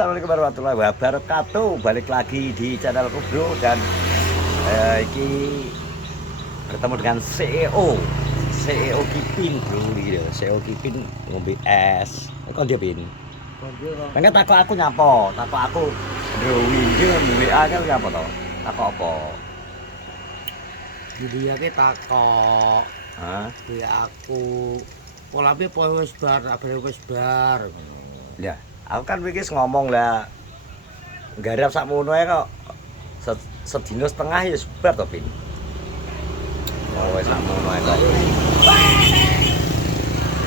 Assalamualaikum warahmatullahi wabarakatuh. Balik lagi di channelku bro. Dan iki bertemu dengan CEO Kipin bro gitu. CEO Kipin ngombe es. Kok dia Pin? Pengen takut aku nyapo, takut aku drawing dia WA kan nyapa to? Takut apa? Dia ki takok. Hah? Dia aku pola piye poe wis bar, abare wis bar. Ya, aku kan wis ngomong lah. Garap sakmono ae kok. Sedina setengah ya sebar to, Pin. Oh, wis sakmono ae kok.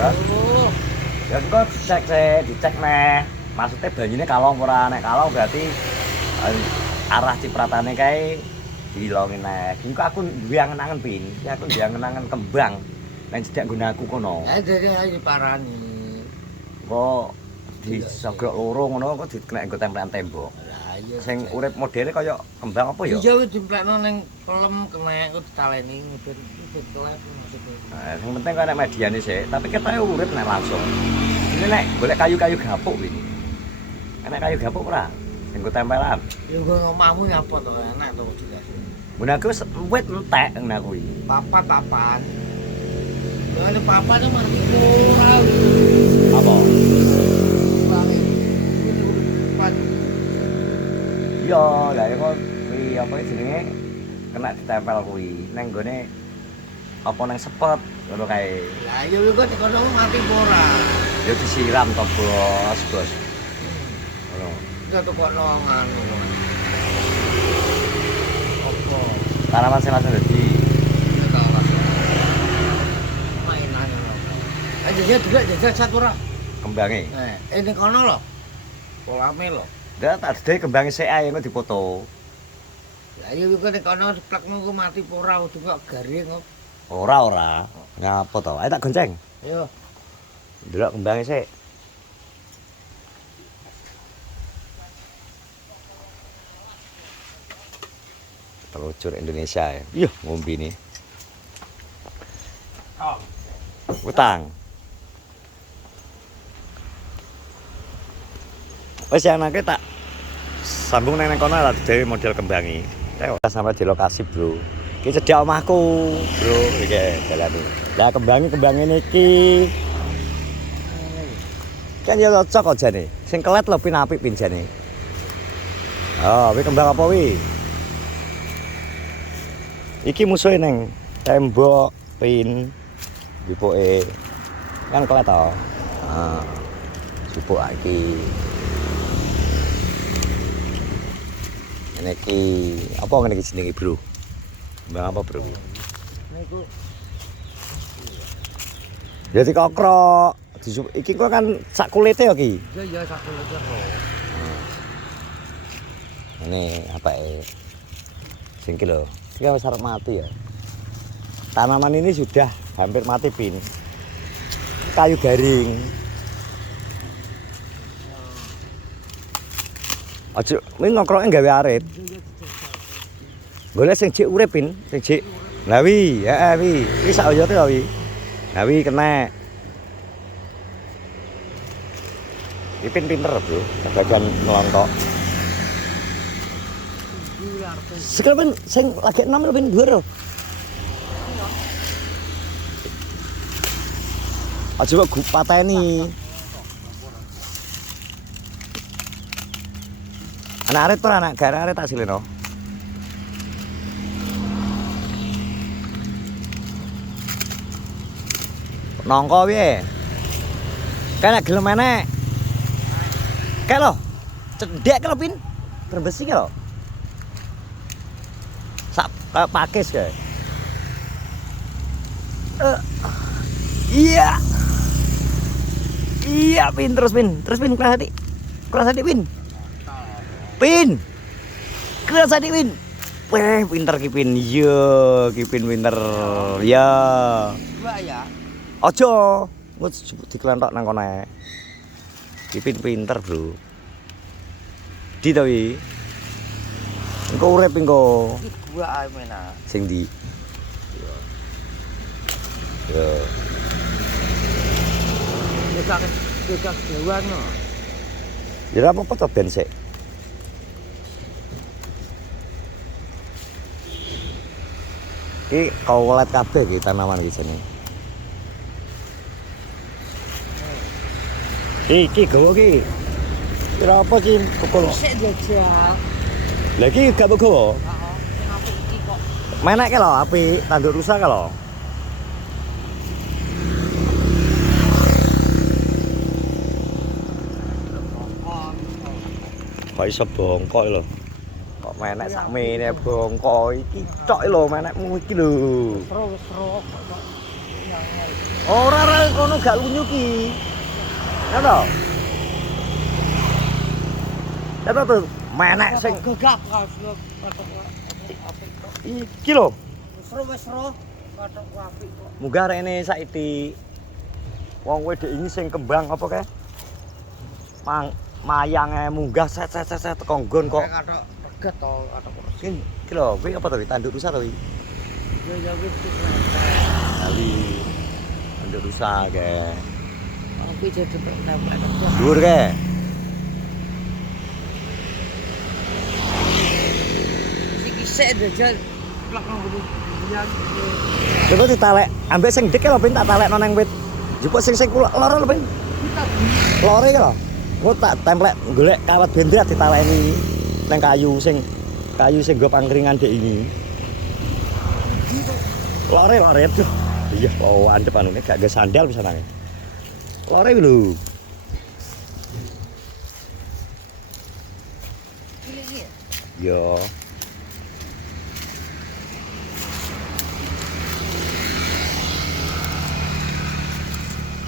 Kan? Ya kok dicek neh. Maksudnya banyune kalong ora, nek kalong berarti arah cipratane kae dilongin neh. Iki aku duwe angen-angen, Pin. Ya aku duwe angen-angen kembang. Nang cedak gunaku kono. Dadi parani. Kok disogrok loro ngono kok dikena nggo tempelan tembok. Lah iya. Sing urip modele kaya kembang apa ya? Iya wis dimplekno ning pelem kenek kok ditaleni ben kelep maksudnya. Nah, yang penting kan nek mediane sik, tapi ketoke urip nek langsung. Ini nek golek kayu-kayu gapuk ini. Enak kayu gapuk ora? Sing nggo tempelan. Ya nggo omahmu nyapa to enak to dikasih. Mun aku wis wit entek nang kuwi. Papan. Lah nek papan itu mati ora. Apa? Bange. Pan. Iya, lah kok kuwi apa jenenge kena ditempel kuwi nang gone apa nang sepet ngono kae. Lah ya kok dikono mati ora. Ya disiram to, Bos. Ngono. Kita tukono nganu. Apa? Tanaman sing langsung dadi Mainan lho. Aja dia delok jajal satu ora. kembange. Ini kono lho. Polame lho. Dah tak dhewe kembange sik ae engko dipoto. Lah iya kok nek kono plekmu ku mati apa ora udah kok garing kok. Ora. Nyapa to? Ayo tak gonceng. Ayo. Delok kembange sik. Telur Indonesia ya. Iya, ngombe ini. Utang. Wes yang nake tak sambung nang kono lah dhewe model kembangi. Kita sampai di lokasi, Bro. Iki cedhak omahku, Bro. Iki dalane. Lah kembangi niki kan ya cocok aja nih. Sing kelet lho pin apik pin jane. Oh, kuwi kembang apa wi? Iki musuhe neng tembok pin dipoke. Kan kelet to. Ah. Supuk iki. Ini apa ngene iki jenenge, Bro? Kembang apa, Bro? Niku Ya dikokrok. Iki kok kan sak kulite ya ki. ya sak lho. Ini apa sing iki lho. Iki wis arep mati ya. Tanaman ini sudah hampir mati, Pin. Kayu garing. Aja kuwi ngokroke gawe arit. Golek sing jek urip, Pin, sing jek. Lah wi, heeh wi. Iki sak oyote lho wi. Lah wi kena. Ipin pinter, Bro. Bagian ngelontok. Sekarang sing lagi 6 lho pin dhuwur lho. Aja kok pateni. Anak arit ora anak gara arit tak sileno. Nongko piye? Kae nek gelem enek. Kae lho. Cendek lho pin. Berbesi lho. Sak pakis kae. Iya. Iya pin terus pin keras hati pin. Pin. Keras hati pin. Weh pinter ki pin. Iya ki pin pinter. Ya. Dua ya. Aja ngut dikelantok nang kono ae. Ki pin pinter, Bro. Di to wi. Engko urip engko. Dua ae mena. Sing ndi? Yo. Dekat dewan no. Ya apa-apa to ben sik. Iki kaulet kabeh iki tanaman iki jenenge. Iki gawa iki. Kira apa iki pukul? Sik jajal. Lah iki gak gawa. Heeh, sing apik iki kok. Menekke lho apik, tanduk rusak lho. Kok iso bongkok lho. Kok menek sakmene bongkok iki tok lho menekmu iki lho. Wis ro. Ora kono gak lunyu ki. Ngono. Apa tuh menek sing gagak kathok apik kok. iki lho. Wis ro. Kathok apik kok. Munggah rene saiki. Wong kowe dhek iki sing kembang apa kae? Mayange munggah set teko nggon kok. Kathok pegat to, kathok resik. Iki lho, kuwi apa to? Tanduk rusak to iki? Ya wis Kali tanduk rusak kae. Aku jadi tempel. Dhuwur kae. Iki sik jajal. Plak nang ngene. Coba ditalek, ambek sing ndek lho ben tak talekno nang wit. Jupuk sing lara lho ben. Lore iki lho. Engko tak templek golek kawat bendera ditaleni nang kayu sing nggo pangkringan dek ini. Lore aduh. Iya, andep anune gak nggo sandal bisa nang. Lore lho. Yo.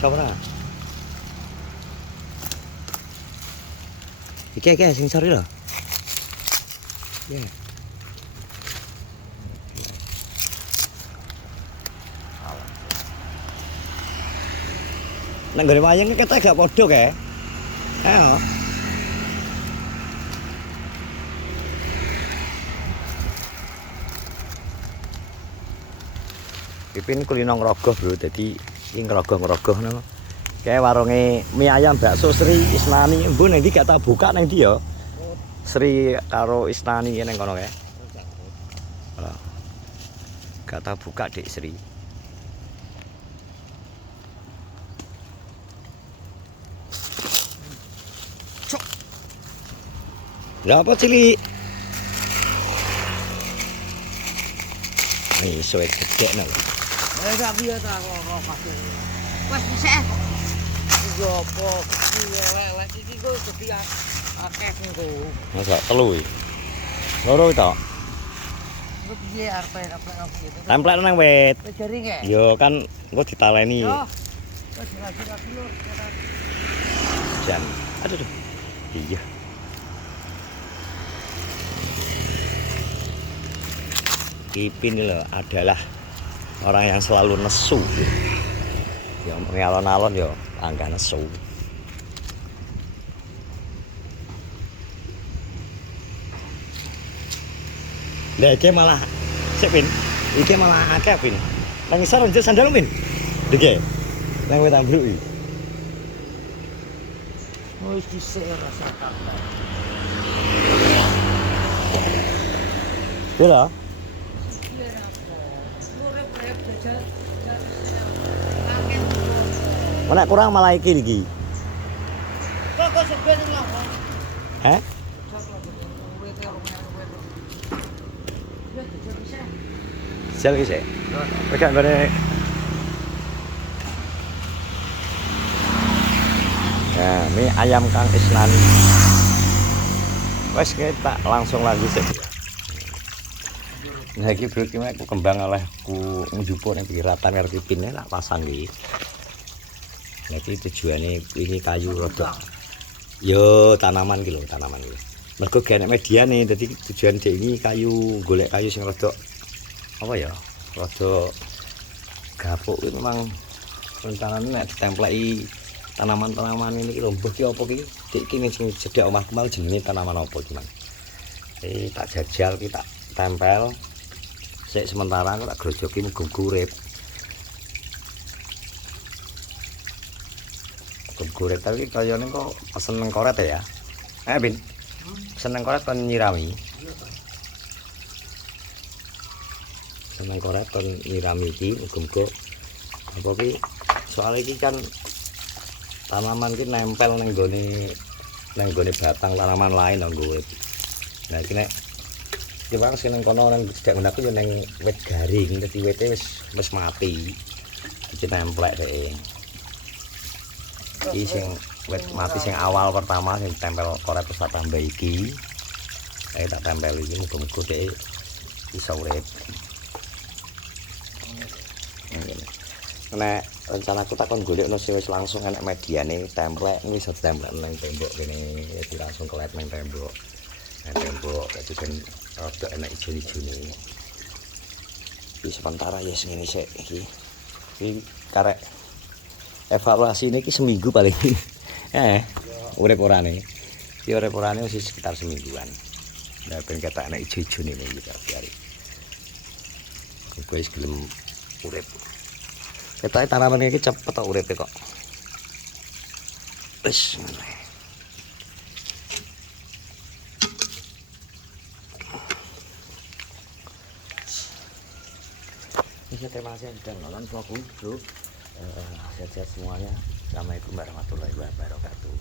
Siapa? Iki sing sore lho. Ya. Nang gone wayang ketek gak padha kae. Ayo. Pipin kulino ngrogoh, Bro. Dadi iki ngrogoh-ngrogoh nang kayak warunge mie ayam bakso Sri Isnani. Mbok nang ndi gak tak buka nang ndi ya? Sri karo Isnani nang kono kae. Gak tak buka Dik Sri. Cok. Lah apa cilik? Nih suwe gede nang. Gak biar ta kok pasir. Wes sik. Yo apa lek iki kok dadi akeh engko. Masa telu iki. Loro to. Kok piye arep gitu. Templek nang wit. Jari nggih. Yo kan engko ditaleni. Yo. Wes lagi lur. Jan. Aduh. Iya. Ipin lho adalah orang yang selalu nesu. Ya ngalon-alon ya angka nesu. Lah iki malah sik Pin. Iki malah akeh Pin. Nang isor njel sandal Pin. Dike. Nang wit ambruk iki. Wis dhisik rasa kakak. Pira? Mana kurang malah iki. Kok sebenarnya lho. Heh? Sel iki sik. Pegang gone. Nah, mie ayam Kang Isnani. Wes kita langsung lanjut sik. Nah iki bro iki aku kembang oleh ku njupuk ning piratan karo pipine tak pasang iki. Nah iki tujuane ini kayu rodok. Yo tanaman iki lho, tanaman iki. Mergo genek mediane dadi tujuan dek ini kayu golek kayu sing rodok apa ya? Rodok gapuk itu memang rencanane nek ditempleki tanaman-tanaman ini lho mbah ki apa ki? Dik iki sing cedhak omah kemal jenenge tanaman apa ki, Mang? Tak jajal ki tak tempel. Sik sementara aku tak grojoki muga urip. Muga urip tapi kayane kok pesen nang koret ya. Bin. Seneng koret kon nyirami. Seneng koret kon nyirami iki muga-muga apa ki soal iki kan tanaman ki nempel ning gone batang tanaman lain lho nggo urip. Nah iki nek Jepang sing nang kono nang cedhak ngono aku yo nang wit garing dadi wite wis mati. Iki templek dhek. Iki sing wit mati sing awal pertama sing tempel koret terus tak tambah iki. Tak tempel iki muga-muga dhek iso urip. Nek rencanaku tak kon golekno sing wis langsung enek mediane templek wis templek nang tembok kene iki langsung kelet nang tembok. Nang tembok dadi kan rada enek ijo-ijone. Iki sementara ya ngene sik iki. Iki karek evaluasi ini seminggu paling. Urip orane. Iki urip orane wis sekitar semingguan. Nah ben ketak enek ijo-ijone iki biar. Kuwi wis gelem urip. Ketoke tanaman iki cepet tok uripe kok. Wis. Terima kasih sudah nonton vlogku, bro. Sehat-sehat semuanya. Assalamualaikum warahmatullahi wabarakatuh.